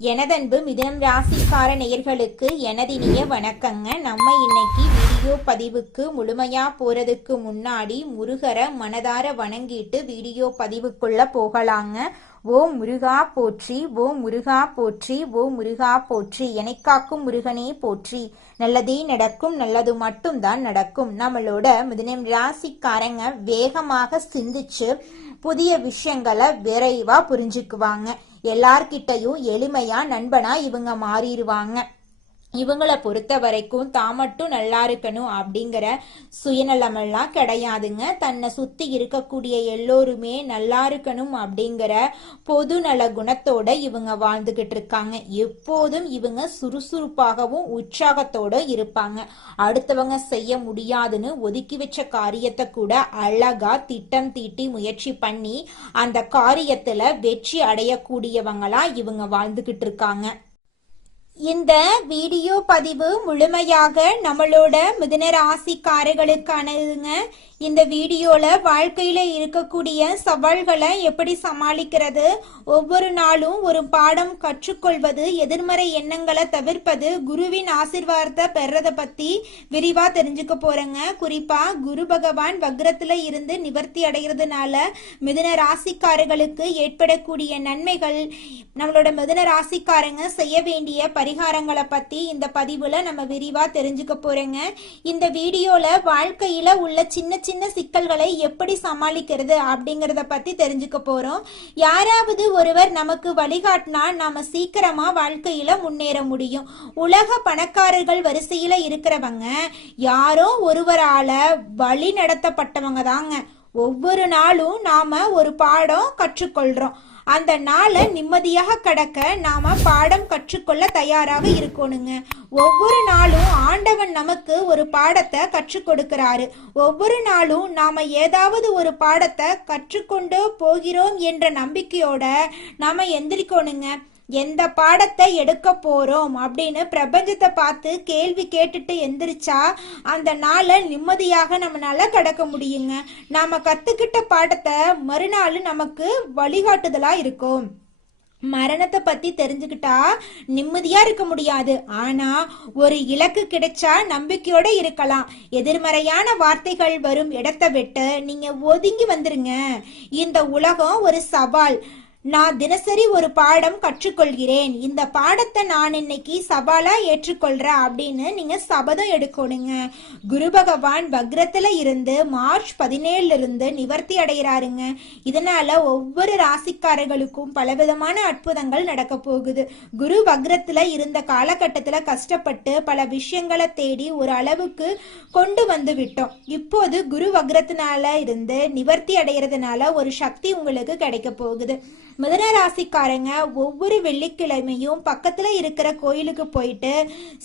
எனதன்பு மிதுனம் ராசிக்கார நேயர்களுக்கு எனதினிய வணக்கங்க. நம்ம இன்னைக்கு வீடியோ பதிவுக்கு முழுமையா போறதுக்கு முன்னாடி முருகரை மனதார வணங்கிட்டு வீடியோ பதிவுக்குள்ள போகலாங்க. ஓம் முருகா போற்றி, ஓம் முருகா போற்றி, ஓம் முருகா போற்றி, எனைக்காக்கும் முருகனே போற்றி. நல்லதே நடக்கும், நல்லது மட்டும்தான் நடக்கும். நம்மளோட மிதுனம் ராசிக்காரங்க வேகமாக சிந்திச்சு புதிய விஷயங்களை விரைவா புரிஞ்சுக்குவாங்க. எல்லார்கிட்டையும் எளிமையா நண்பனா இவங்க மாறிடுவாங்க. இவங்களை பொறுத்த வரைக்கும் தான் மட்டும் நல்லா இருக்கணும் அப்படிங்கிற சுயநலமெல்லாம் கிடையாதுங்க. தன்னை சுத்தி இருக்கக்கூடிய எல்லோருமே நல்லா இருக்கணும் அப்படிங்கிற பொது நல குணத்தோட இவங்க வாழ்ந்துகிட்டு இருக்காங்க. எப்போதும் இவங்க சுறுசுறுப்பாகவும் உற்சாகத்தோட இருப்பாங்க. அடுத்தவங்க செய்ய முடியாதுன்னு ஒதுக்கி வச்ச காரியத்தை கூட அழகா திட்டம் தீட்டி முயற்சி பண்ணி அந்த காரியத்துல வெற்றி அடையக்கூடியவங்களா இவங்க வாழ்ந்துகிட்டு இருக்காங்க. இந்த வீடியோ பதிவு முழுமையாக நம்மளோட மிதுன ராசிக்காரர்களுக்கானதுங்க. இந்த வீடியோல வாழ்க்கையில இருக்கக்கூடிய சவால்களை எப்படி சமாளிக்கிறது, ஒவ்வொரு நாளும் ஒரு பாடம் கற்றுக்கொள்வது, எதிர்மறை எண்ணங்களை தவிர்ப்பது, குருவின் ஆசீர்வாதத்தை பெறத பத்தி விரிவா தெரிஞ்சுக்க போறேங்க. குறிப்பா குரு பகவான் வக்ரத்துல இருந்து நிவர்த்தி அடைகிறதுனால மிதுன ராசிக்காரர்களுக்கு ஏற்படக்கூடிய நன்மைகள், நம்மளோட மிதுன ராசிக்காரங்க செய்ய வேண்டிய பரிகாரங்களை பத்தி இந்த பதிவுல நம்ம விரிவா தெரிஞ்சுக்க போறேங்க. இந்த வீடியோல வாழ்க்கையில உள்ள சின்ன சின்ன சிக்கல்களை எப்படி சமாளிக்கிறது அப்படிங்கறத பத்தி தெரிஞ்சுக்க போறோம். யாராவது ஒருவர் நமக்கு வழிகாட்டினா நாம சீக்கிரமா வாழ்க்கையில முன்னேற முடியும். உலக பணக்காரர்கள் வரிசையில இருக்கிறவங்க யாரோ ஒருவரால வழி நடத்தப்பட்டவங்க தாங்க. ஒவ்வொரு நாளும் நாம ஒரு பாடம் கற்றுக்கொள்றோம். அந்த நாளை நிம்மதியாக கடக்க நாம பாடம் கற்றுக்கொள்ள தயாராக இருக்கணுங்க. ஒவ்வொரு நாளும் ஆண்டவன் நமக்கு ஒரு பாடத்தை கற்றுக் கொடுக்கிறாரு. ஒவ்வொரு நாளும் நாம ஏதாவது ஒரு பாடத்தை கற்றுக்கொண்டு போகிறோம் என்ற நம்பிக்கையோட நாம எந்திரிக்கணுங்க. எந்த பாடத்தை எடுக்க போறோம் அப்படின்னு பிரபஞ்சத்தை பார்த்து கேள்வி கேட்டுட்டு எந்திரிச்சா அந்த நாளை நிம்மதியாக நம்மளால கடக்க முடியுங்க. நாம கத்துக்கிட்ட பாடத்தை மறுநாள் நமக்கு வழிகாட்டுதலா இருக்கும். மரணத்தை பத்தி தெரிஞ்சுக்கிட்டா நிம்மதியா இருக்க முடியாது. ஆனா ஒரு இலக்கு கிடைச்சா நம்பிக்கையோட இருக்கலாம். எதிர்மறையான வார்த்தைகள் வரும் இடத்தை விட்டு நீங்க ஒதுங்கி வந்துருங்க. இந்த உலகம் ஒரு சவால். நான் தினசரி ஒரு பாடம் கற்றுக்கொள்கிறேன். இந்த பாடத்தை நான் இன்னைக்கு சவாலா ஏற்றுக்கொள்றேன் அப்படின்னு நீங்க சபதம் எடுக்கணுங்க. குரு பகவான் வக்ரத்துல இருந்து மார்ச் 17 இருந்து நிவர்த்தி அடைகிறாருங்க. இதனால ஒவ்வொரு ராசிக்காரர்களுக்கும் பலவிதமான அற்புதங்கள் நடக்க போகுது. குரு வக்ரத்துல இருந்த காலகட்டத்துல கஷ்டப்பட்டு பல விஷயங்களை தேடி ஒரு அளவுக்கு கொண்டு வந்து விட்டோம். இப்போது குரு வக்ரத்தினால இருந்து நிவர்த்தி அடைகிறதுனால ஒரு சக்தி உங்களுக்கு கிடைக்க போகுது. மிதுன ராசிக்காரங்க ஒவ்வொரு வெள்ளிக்கிழமையும் பக்கத்துல இருக்கிற கோயிலுக்கு போயிட்டு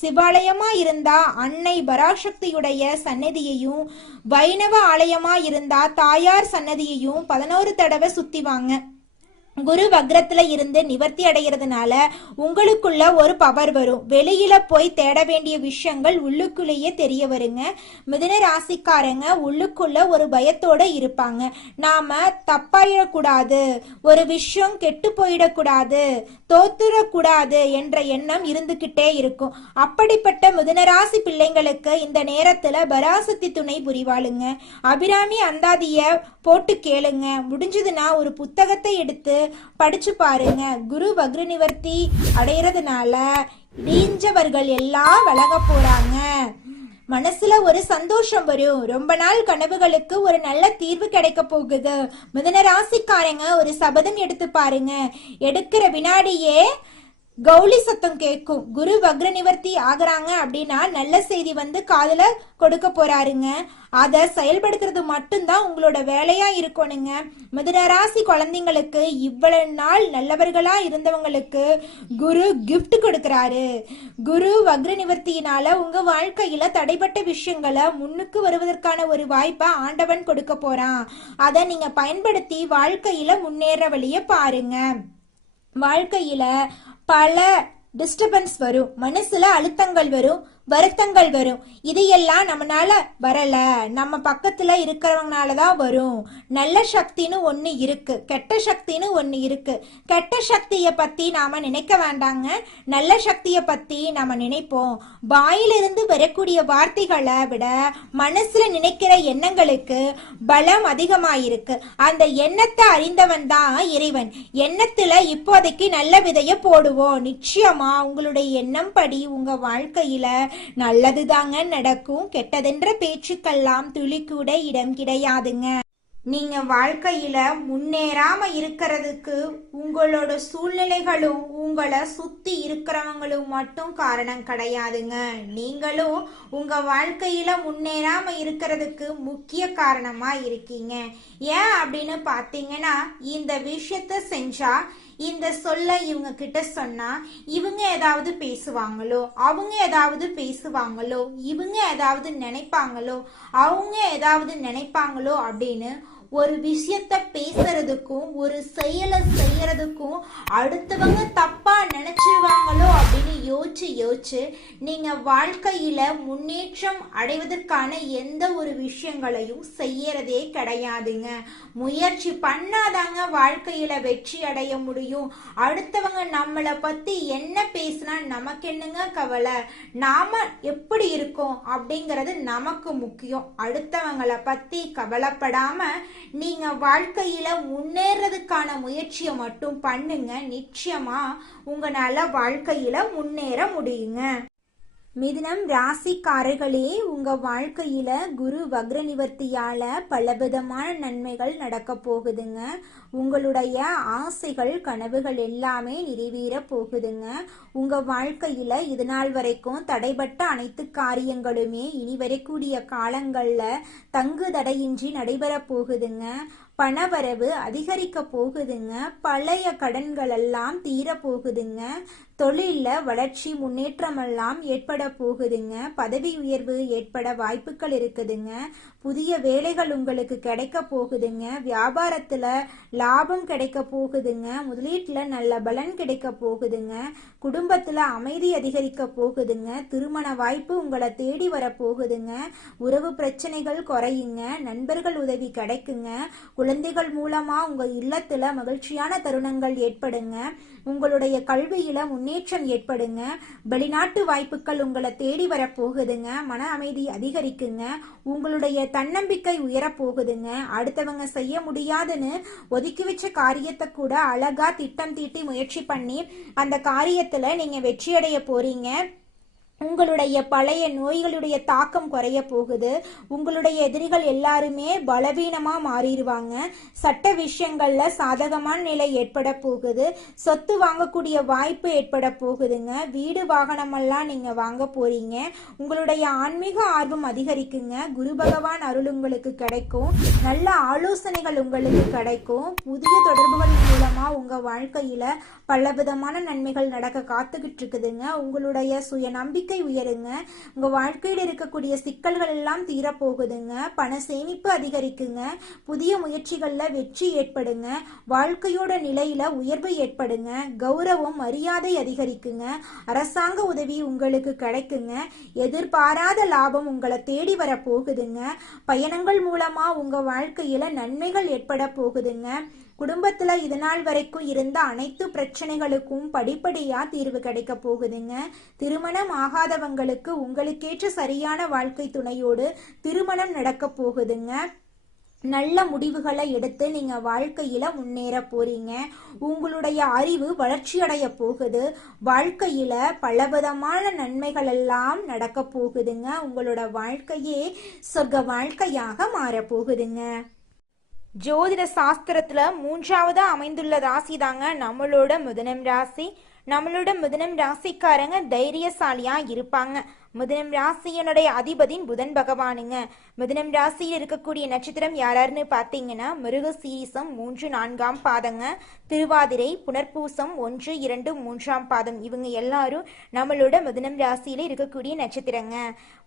சிவாலயமா இருந்தா அன்னை பராசக்தியுடைய சன்னதியையும், வைணவ ஆலயமா இருந்தா தாயார் சன்னதியையும் 11 தடவை சுத்தி வாங்க. குரு வக்ரத்துல இருந்து நிவர்த்தி அடைகிறதுனால உங்களுக்குள்ள ஒரு பவர் வரும். வெளியில போய் தேட வேண்டிய விஷயங்கள் உள்ளுக்குள்ளேயே தெரிய வருங்க. மிதுன ராசிக்காரங்க உள்ளுக்குள்ள ஒரு பயத்தோட இருப்பாங்க. நாம தப்பாயிடக்கூடாது, ஒரு விஷயம் கெட்டு போயிடக்கூடாது, தோத்துடக்கூடாது என்ற எண்ணம் இருந்துகிட்டே இருக்கும். அப்படிப்பட்ட மிதுன ராசி பிள்ளைங்களுக்கு இந்த நேரத்துல பராசக்தி துணை புரிவாளுங்க. அபிராமி அந்தாதிய போட்டு கேளுங்க. முடிஞ்சதுன்னா ஒரு புத்தகத்தை எடுத்து படிச்சு பாருங்க. குரு வக்ர நிவர்த்தி அடைகிறதுனால நீஞ்சவர்கள் எல்லாம் விலக போறாங்க. மனசுல ஒரு சந்தோஷம் வரும். ரொம்ப நாள் கனவுகளுக்கு ஒரு நல்ல தீர்வு கிடைக்க போகுது. மிதுன ராசிக்காரங்க ஒரு சபதம் எடுத்து பாருங்க. எடுக்கிற வினாடியே கௌளி சத்தம் கேட்கும். குரு வக்ர நிவர்த்தி ஆகுறாங்க அப்படின்னா நல்ல செய்தி வந்து காதுல கொடுக்க போறாருங்க. அதை செயல்படுத்துறது மட்டும்தான் உங்களோட வேலையா இருக்கணுங்க. மிதுன ராசி குழந்தைங்களுக்கு இவ்வளவு நாள் நல்லவர்களா இருந்தவங்களுக்கு குரு கிஃப்ட் கொடுக்கிறாரு. குரு வக்ர நிவர்த்தியினால உங்க வாழ்க்கையில தடைப்பட்ட விஷயங்களை முன்னுக்கு வருவதற்கான ஒரு வாய்ப்பை ஆண்டவன் கொடுக்க போறான். அதை நீங்க பயன்படுத்தி வாழ்க்கையில முன்னேற வழிய பாருங்க. வாழ்க்கையில பல டிஸ்டர்பன்ஸ் வரும், மனசுல அழுத்தங்கள் வரும், வருத்தங்கள் வரும். இது எல்லாம் நம்மனால வரல, நம்ம பக்கத்துல இருக்கிறவங்கனாலதான் வரும். நல்ல சக்தின்னு ஒண்ணு இருக்கு, கெட்ட சக்தின்னு ஒண்ணு இருக்கு. கெட்ட சக்தியை பத்தி நாம நினைக்க வேண்டாங்க, நல்ல சக்தியை பத்தி நாம நினைப்போம். வாயிலிருந்து வரக்கூடிய வார்த்தைகளை விட மனசுல நினைக்கிற எண்ணங்களுக்கு பலம் அதிகமாயிருக்கு. அந்த எண்ணத்தை அறிந்தவன் தான் இறைவன். எண்ணத்துல இப்போதைக்கு நல்ல விதைய போடுவோம். நிச்சயமா உங்களுடைய எண்ணம் படி உங்க வாழ்க்கையில நல்லதுதாங்க நடக்கும். கெட்டதென்ற பேச்சுக்கெல்லாம் துளி கூட இடம் கிடையாதுங்க. நீங்க வாழ்க்கையில முன்னேறாம இருக்கிறதுக்கு உங்களோட சூழ்நிலைகளும் உங்களை சுத்தி இருக்கிறவங்களும் மட்டும் காரணம் கிடையாதுங்க. நீங்களும் உங்க வாழ்க்கையில முன்னேறாம இருக்கிறதுக்கு முக்கிய காரணமா இருக்கீங்க. ஏன் அப்படின்னு பாத்தீங்கன்னா, இந்த விஷயத்த செஞ்சா, இந்த சொல்ல இவங்க கிட்ட சொன்னா இவங்க ஏதாவது பேசுவாங்களோ, அவங்க ஏதாவது பேசுவாங்களோ, இவங்க ஏதாவது நினைப்பாங்களோ, அவங்க ஏதாவது நினைப்பாங்களோ அப்படின்னு ஒரு விஷயத்த பேசுறதுக்கும் ஒரு செயலை செய்யறதுக்கும் அடுத்தவங்க தப்பா நினைச்சிருவாங்களோ அப்படின்னு யோசிச்சு நீங்க வாழ்க்கையில முன்னேற்றம் அடைவதற்கான எந்த ஒரு விஷயங்களையும் செய்யறதே கிடையாதுங்க. முயற்சி பண்ணாதாங்க வாழ்க்கையில வெற்றி அடைய முடியும். அடுத்தவங்க நம்மளை பத்தி என்ன பேசினா நமக்கு என்னங்க கவலை, நாம எப்படி இருக்கோம் அப்படிங்கிறது நமக்கு முக்கியம். அடுத்தவங்களை பத்தி கவலைப்படாம நீங்க வாழ்க்கையில முன்னேறதுக்கான முயற்சியை மட்டும் பண்ணுங்க. நிச்சயமா உங்களால வாழ்க்கையில முன்னேற முடியுங்க. மிதுனம் ராசிக்காரர்களே, உங்க வாழ்க்கையில குரு வக்ர நிவர்த்தியால பலவிதமான நன்மைகள் நடக்க போகுதுங்க. உங்களுடைய ஆசைகள் கனவுகள் எல்லாமே நிறைவேற போகுதுங்க. உங்க வாழ்க்கையில இது நாள் வரைக்கும் தடைபட்ட அனைத்து காரியங்களுமே இனி வரக்கூடிய காலங்கள்ல தங்கு தடையின்றி நடைபெற போகுதுங்க. பணவரவு அதிகரிக்க போகுதுங்க. பழைய கடன்கள் எல்லாம் தீர போகுதுங்க. தொழில வளர்ச்சி முன்னேற்றம் எல்லாம் ஏற்பட போகுதுங்க. பதவி உயர்வு ஏற்பட வாய்ப்புகள் இருக்குதுங்க. புதிய வேலைகள் உங்களுக்கு கிடைக்க போகுதுங்க. வியாபாரத்துல லாபம் கிடைக்க போகுதுங்க. முதலீட்டுல நல்ல பலன் கிடைக்க போகுதுங்க. குடும்பத்துல அமைதி அதிகரிக்க போகுதுங்க. திருமண வாய்ப்பு உங்களை தேடி வர போகுதுங்க. உறவு பிரச்சனைகள் குறையுங்க. நண்பர்கள் உதவி கிடைக்குங்க. குழந்தைகள் மூலமா உங்க இல்லத்துல மகிழ்ச்சியான தருணங்கள் ஏற்படுங்க. உங்களுடைய கல்வியில முன்னேற்றம் ஏற்படுங்க. வெளிநாட்டு வாய்ப்புகள் உங்களை தேடி வர போகுதுங்க. மன அமைதி அதிகரிக்குங்க. உங்களுடைய தன்னம்பிக்கை உயர போகுதுங்க. அடுத்தவங்க செய்ய முடியாதுன்னு ஒதுக்கி வச்ச காரியத்தை கூட அழகா திட்டம் தீட்டி முயற்சி பண்ணி அந்த காரியத்துல நீங்க வெற்றியடைய போறீங்க. உங்களுடைய பழைய நோய்களுடைய தாக்கம் குறைய போகுது. உங்களுடைய எதிரிகள் எல்லாருமே பலவீனமா மாறிடுவாங்க. சட்ட விஷயங்கள்ல சாதகமான நிலை ஏற்பட போகுது. சொத்து வாங்கக்கூடிய வாய்ப்பு ஏற்பட போகுதுங்க. வீடு வாகனம் எல்லாம் நீங்க வாங்க போறீங்க. உங்களுடைய ஆன்மீக ஆர்வம் அதிகரிக்குங்க. குரு பகவான் அருள் உங்களுக்கு கிடைக்கும். நல்ல ஆலோசனைகள் உங்களுக்கு கிடைக்கும். புதிய தொடர்புகள் மூலமா உங்க வாழ்க்கையில பலவிதமான நன்மைகள் நடக்க காத்துக்கிட்டு இருக்குதுங்க. உங்களுடைய சுய நம்பிக்கை உயருங்க. உங்க வாழ்க்கையில் இருக்கக்கூடிய சிக்கல்கள் எல்லாம் தீரப்போகுதுங்க. பண சேமிப்பு அதிகரிக்குங்க. புதிய முயற்சிகள்ல வெற்றி ஏற்படுங்க. வாழ்க்கையோட நிலையில உயர்வு ஏற்படுங்க. கௌரவம் மரியாதை அதிகரிக்குங்க. அரசாங்க உதவி உங்களுக்கு கிடைக்குங்க. எதிர்பாராத லாபம் உங்களை தேடி வர போகுதுங்க. பயணங்கள் மூலமா உங்க வாழ்க்கையில நன்மைகள் ஏற்பட போகுதுங்க. குடும்பத்துல இது நாள் வரைக்கும் இருந்த அனைத்து பிரச்சனைகளுக்கும் படிப்படியா தீர்வு கிடைக்க போகுதுங்க. திருமணம் ஆகாதவங்களுக்கு உங்களுக்கேற்ற சரியான வாழ்க்கை துணையோடு திருமணம் நடக்க போகுதுங்க. நல்ல முடிவுகளை எடுத்து நீங்க வாழ்க்கையில முன்னேற போறீங்க. உங்களுடைய அறிவு வளர்ச்சி அடைய போகுது. வாழ்க்கையில பலவிதமான நன்மைகள் எல்லாம் நடக்க போகுதுங்க. உங்களோட வாழ்க்கையே சொர்க்க வாழ்க்கையாக மாற போகுதுங்க. ஜோதிட சாஸ்திரத்துல 3வது அமைந்துள்ள ராசி தாங்க நம்மளோட மிதுனம் ராசி. நம்மளோட மிதுனம் ராசிக்காரங்க தைரியசாலியா இருப்பாங்க. மிதுனம் ராசியனுடைய அதிபதியின் புதன் பகவானுங்க. மிதுனம் ராசியில் இருக்கக்கூடிய நட்சத்திரம் யாராருன்னு பார்த்தீங்கன்னா, மிருகசீரிசம் 3, 4ஆம் பாதங்க, திருவாதிரை, புனர்பூசம் 1, 2, 3ஆம் பாதம். இவங்க எல்லாரும் நம்மளோட மிதுனம் ராசியில இருக்கக்கூடிய நட்சத்திரங்க.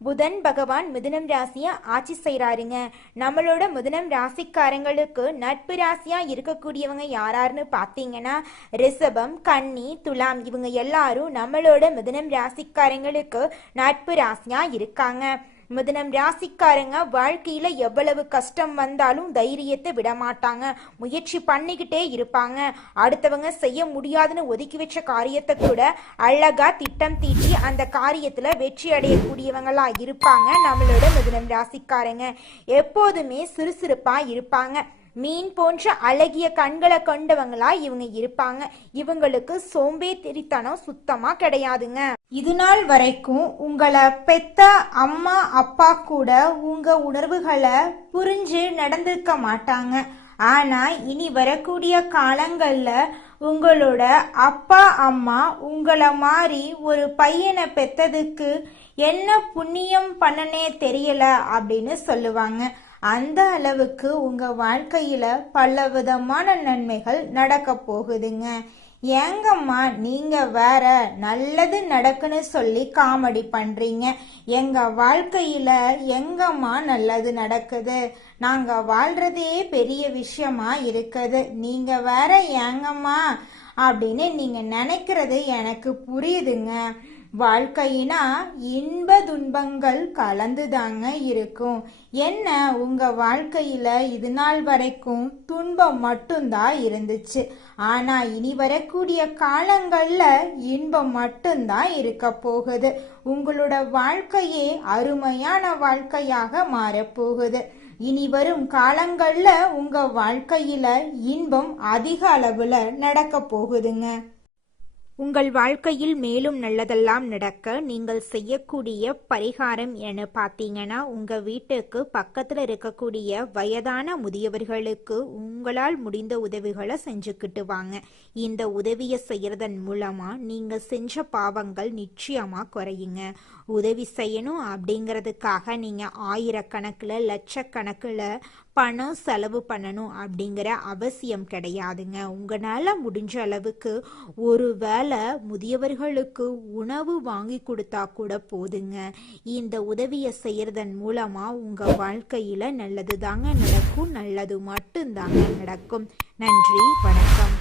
புதன் பகவான் மிதுனம் ராசியை ஆட்சி செய்யறாருங்க. நம்மளோட மிதுனம் ராசிக்காரங்களுக்கு நட்பு ராசியா இருக்கக்கூடியவங்க யாராருன்னு பார்த்தீங்கன்னா, ரிஷபம், கன்னி, துலா, பார்க்கலாம். இவங்க எல்லாரும் நம்மளோட மிதுனம் ராசிக்காரங்களுக்கு நட்பு ராசியா இருக்காங்க. மிதுனம் ராசிக்காரங்க வாழ்க்கையில எவ்வளவு கஷ்டம் வந்தாலும் தைரியத்தை விட மாட்டாங்க. முயற்சி பண்ணிக்கிட்டே இருப்பாங்க. அடுத்தவங்க செய்ய முடியாதுன்னு ஒதுக்கி வச்ச காரியத்தை கூட அழகா திட்டம் தீட்டி அந்த காரியத்துல வெற்றி அடையக்கூடியவங்களா இருப்பாங்க. நம்மளோட மிதுனம் ராசிக்காரங்க எப்போதுமே சுறுசுறுப்பா இருப்பாங்க. மீன் போன்ற அழகிய கண்களை கொண்டவங்களா இவங்க இருப்பாங்க. இவங்களுக்கு சோம்பேறித்தனம் சுத்தமா கிடையாதுங்க. இது நாள் வரைக்கும் உங்களை பெத்த அம்மா அப்பா கூட உங்க உணர்வுகளை புரிஞ்சு நடந்திருக்க மாட்டாங்க. ஆனா இனி வரக்கூடிய காலங்கள்ல உங்களோட அப்பா அம்மா உங்களை மாதிரி ஒரு பையனை பெத்ததுக்கு என்ன புண்ணியம் பண்ணனே தெரியல அப்படின்னு சொல்லுவாங்க. அந்த அளவுக்கு உங்க வாழ்க்கையில பல விதமான நன்மைகள் நடக்க போகுதுங்க. ஏங்கம்மா நீங்க வேற நல்லது நடக்குன்னு சொல்லி காமெடி பண்றீங்க. எங்க வாழ்க்கையில எங்கம்மா நல்லது நடக்குது? நாங்க வாழ்றதே பெரிய விஷயமா இருக்குது. நீங்க வேற ஏங்கம்மா அப்படின்னு நீங்க நினைக்கிறது எனக்கு புரியுதுங்க. வாழ்க்கையினா இன்ப துன்பங்கள் கலந்துதாங்க இருக்கும். என்ன உங்க வாழ்க்கையில இது நாள் வரைக்கும் துன்பம் மட்டும்தான் இருந்துச்சு. ஆனா இனி வரக்கூடிய காலங்கள்ல இன்பம் மட்டும்தான் இருக்க போகுது. உங்களோட வாழ்க்கையே அருமையான வாழ்க்கையாக மாறப்போகுது. இனி வரும் காலங்கள்ல உங்க வாழ்க்கையில இன்பம் அதிக அளவுல நடக்க போகுதுங்க. உங்கள் வாழ்க்கையில் மேலும் நல்லதெல்லாம் நடக்க நீங்கள் செய்யக்கூடிய பரிகாரம் என பார்த்தீங்கன்னா, உங்கள் வீட்டுக்கு பக்கத்தில் இருக்கக்கூடிய வயதான முதியவர்களுக்கு உங்களால் முடிந்த உதவிகளை செஞ்சுக்கிட்டு வாங்க. இந்த உதவியை செய்யறதன் மூலமாக நீங்கள் செஞ்ச பாவங்கள் நிச்சயமாக குறையுங்க. உதவி செய்யணும் அப்படிங்கிறதுக்காக நீங்கள் ஆயிரக்கணக்கில் லட்சக்கணக்கில் பணம் செலவு பண்ணணும் அப்படிங்கிற அவசியம் கிடையாதுங்க. உங்களால் முடிஞ்ச அளவுக்கு ஒரு வேளை முதியவர்களுக்கு உணவு வாங்கி கொடுத்தா கூட போதுங்க. இந்த உதவியை செய்யறதன் மூலமா உங்க வாழ்க்கையில நல்லது தாங்க நடக்கும். நல்லது மட்டும்தாங்க நடக்கும். நன்றி, வணக்கம்.